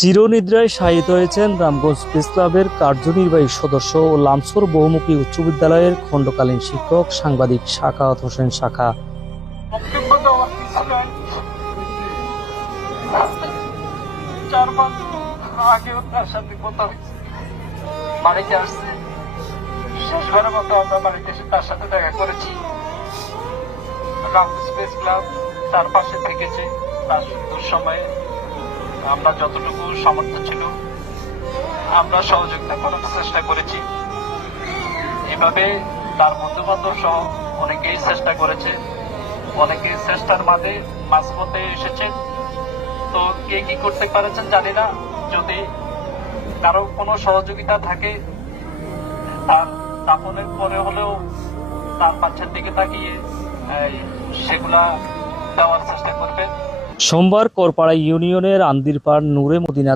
চিরনিদ্রায় শায়িত হয়েছেন রামগঞ্জ প্রেস ক্লাবের কার্যনির্বাহী সদস্য ও লামসোর বহুমুখী উচ্চ বিদ্যালয়ের খণ্ডকালীন শিক্ষক, সাংবাদিক শাখাওয়াত হোসেন শাখা। তার পাশে থেকেছে। তার আমরা যতটুকু সামর্থ্য ছিল, আমরা সহযোগিতা করার চেষ্টা করেছি। এভাবে তার বন্ধু বান্ধব সহ অনেকেই চেষ্টা করেছে। অনেকে চেষ্টার মাঝে, মাঝপথে এসেছে। তো কে কি করতে পারেছেন জানি না। যদি কারও কোনো সহযোগিতা থাকে, তার দাপনের পরে হলেও তার বাচ্চার দিকে তাকিয়ে সেগুলা দেওয়ার চেষ্টা করবেন সোমবার করপাড়া ইউনিয়নের আন্দিরপাড় নূরে মদিনা